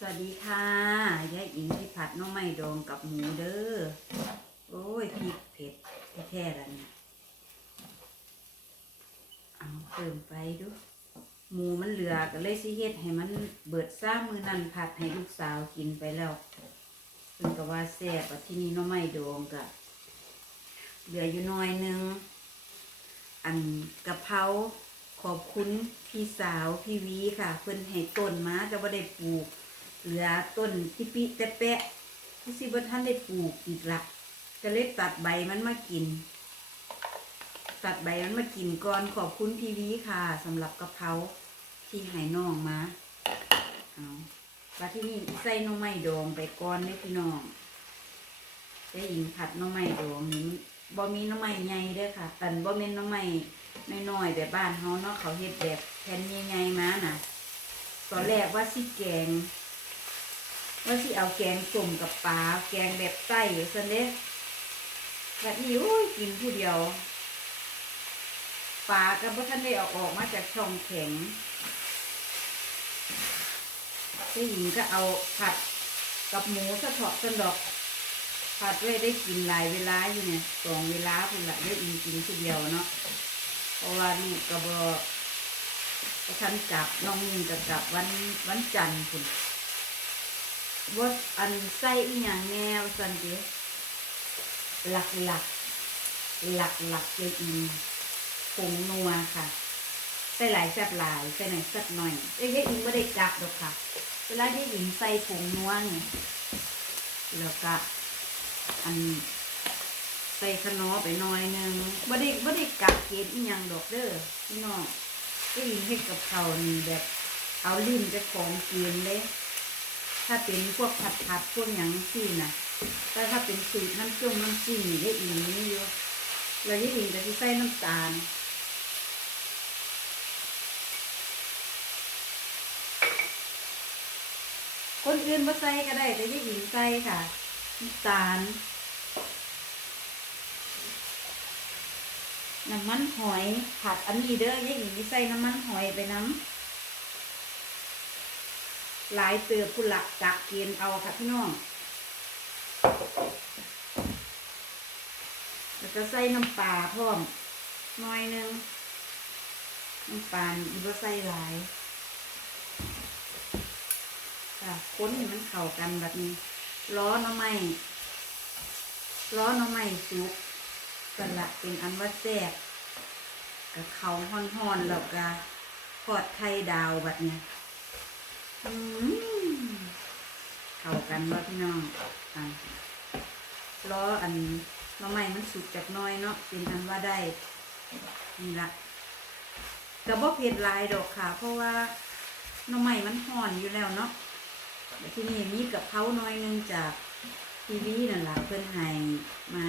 สวัสดีค่ะยายอิงที่ผัดน้องไม้ดองกับหมูเด้อ โอ้ยพริกเผ็ดแท้ๆแล้วเนี่ยเอาเติมไปดู หมูมันเหลือก็เลยสิเฮ็ดให้มันเบิดซ่ามือนั่นผัดให้ลูกสาวกินไปแล้วเพิ่นก็ว่าแซ่บที่นี่น้องไม้ดองก็เหลืออยู่หน้อยนึง อันกะเพราขอบคุณพี่สาวพี่วีค่ะ เพิ่นให้ต้นมาแต่ว่าได้ปลูก เหลือต้นที่ปิแต่แปะที่สิบท่านได้ปลูกอีกละก็เลยตัดใบมันมากิน ตัดใบมันมากินก่อนขอบคุณพีวีค่ะสำหรับกะเพราที่ให้น้องมาเอาว่าที่นี่ใส่หน้องไม้ดองไปก่อนเลยพี่น้องได้ยิงผัดหน้องไม้ดองนี้บ่มีหน้องไม้ใหญ่ด้อค่ะตันบ่แม่นหน้องไม้น้อยๆแบบบ้านเฮาเนาะเขาเฮ็ดแบบแผ่นใหญ่ๆมาน่ะ ตอนแรกว่าสิแกง ว่าสิเอาแกงส้มกับปลาแกงแบบไต้ซันเด้แบบนี้โอ้ยกินผู้เดียวปลาก็บ่ทันได้เอาออกมาจากช่องแข็งผู้หญิงก็เอาผัดกับหมูสะเทาะสันดอก ผัดไว้ได้กินหลายเวลาอยู่เนี่ยสองเวลาพุ่นละได้อิงกินผู้เดียวเนาะเพราะว่านี่ก็บ่บ่ทันกลับน้องนิ่งก็กลับวันวันจันทร์พุ่น ว่าอันไส้อีหยังแนวสันเดหลักหลักหลักหลักเลยอีผงนัวค่ะ ใส่หลายแซ่บหลายใส่หน่อยแซ่บหน่อยเอ้ยยายอิงไม่ได้กักดอกค่ะ เวลายายอิงใส่ผงนัวเนี่ยแล้วก็อันใส่ขนอไปหน่อยหนึงไม่ได้ไม่ได้กักเกณฑ์อีหยังดอกเด้อพี่น้องยายอิงเฮ็ดกับเขานี่แบบ เอาลิ้นจะของเกียนเลย ถ้าเป็นพวกผัดผัดพวกอย่างซี่นะแต่ถ้าเป็นสูตรน้ำจุ่มน้ำจิ้มนี่ได้อีกนี่เยอะเรายี่หิงจะที่ใส่น้ำตาลคนอื่นมาใส่ก็ได้แต่ยี่หิงใส่ค่ะน้ำตาลน้ำมันหอยผัดอันนี้เด้อยี่หิงใส่น้ำมันหอยไปน้ำ หลายเตือผู้หลักจักเกณฑ์เอาค่ะพี่น้อง แล้วก็ใส่น้ำปลาพร้อมหน่อยหนึงน้ำปลาอีกว่าใส่หลายค่ะค้นให้มันเข้ากันแบบนี้ล้อน้ำไม้ล้อน้ำไม้สุกกันละเป็นอันว่าแซ่บกับเขาห่อนๆแล้วก็ทอดไข่ดาวแบบเนี้ย เข้ากันว่พี่น้องอะล้ออันหน้อไม้มันสุกจากน้อยเนาะเป็นอันว่าได้นี่ละกระบอกเผ็ดหลายดอกค่ะ เพราะว่าหน้อไม้มันห่อนอยู่แล้วเนาะแต่ที่นี่มีกับเพราน้อยนึงจากทีวีนั่นละเพิ่อนให้มา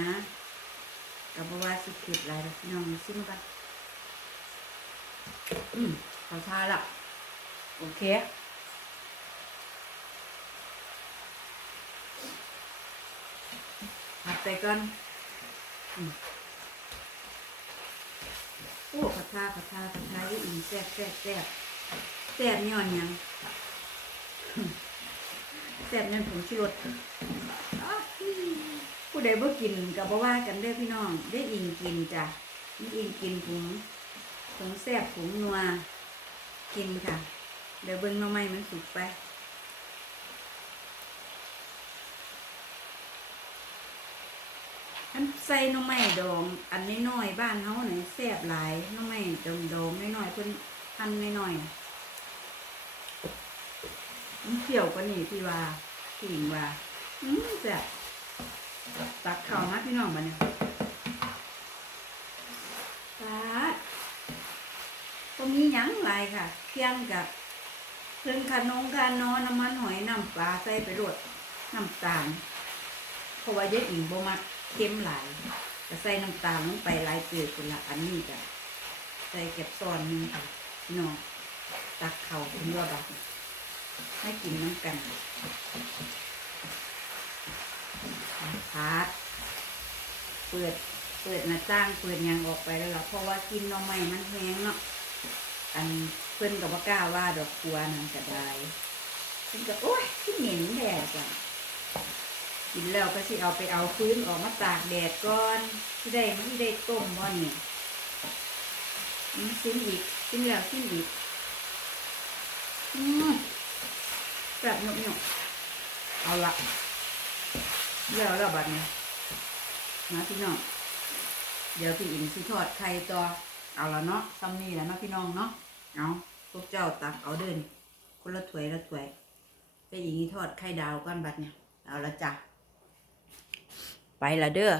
กับว่าสิเผ็ดหลายดอกพี่น้องซิมกันอืมขอทาละโอเค ผัดไปก่อนโอ้ผัดทาผัดทาผัดทาอีแซ่บแซ่บแซ่บแซ่บย้อนยังแซ่บนั่นผงชูรสผู้ใดบ่กินก็บ่ว่ากันเด้อพี่น้องได้อิงกินจ้ะนี่อิงกินผงผงแซ่บผงนัวกินค่ะ เดี๋ยวเบิ่งหน้ำไม้มันสุกไป อันใส่น้ำไม้ดอง อันน้อยๆบ้านเฮาเนี่ยแซ่บหลายน้ำไม้ดองดองน้อยๆเพิ่นหั่นน้อยๆมันเปรี้ยวกว่านี่พี่ว่าพี่หญิงว่าอืมแซ่บตักข้าวมาพี่น้องบัดนี้ตัดก็มีหยังหลายค่ะเคียงกับเครื่องขนมขนอน้ำมันหอยน้ำปลาใส่ไปรดน้ำตาลเพราะว่าเยอะอิงบ่มัก เค็มหลายก็ใส่น้ำตาลลงไปหลายเกลือคนละอันนี้จ้ะใส่เก็บซอนนึงค่ะน้องตักเข่าถึงว่าบัดให้กินน้ำกันพัดเปิดเปิดหน้าต่างเปิดยังออกไปแล้วล่ะเพราะว่ากินน่อไม้มันแห้งเนาะอันเพิ่อนกับว่ากล้าว่าดอกกัวนั่นก็ได้ฉันก็โอ๊ยที่เหม็นแดดจ้ะ กินแล้วก็สิเอาไปเอาฟื้นออกมาตากแดดก่อนที่ได้มันได้ต้มบ่นี่อืมซิมอีกซิมแล้วซิมอีกอืมแบบหนุกๆเอาละแล้วแล้วบัดนี้นะพี่น้องเดี๋ยวพี่อินสิทอดไข่ต่อเอาละเนาะซ้ำนี่แหละนะพี่น้องเนาะเอาพวกเจ้าตักเอาเดินคนละถ้วยละถ้วยไปอีกนี่ทอดไข่ดาวก้อนบัดเนี่ยเอาละจ้ะ ไปละเด้อ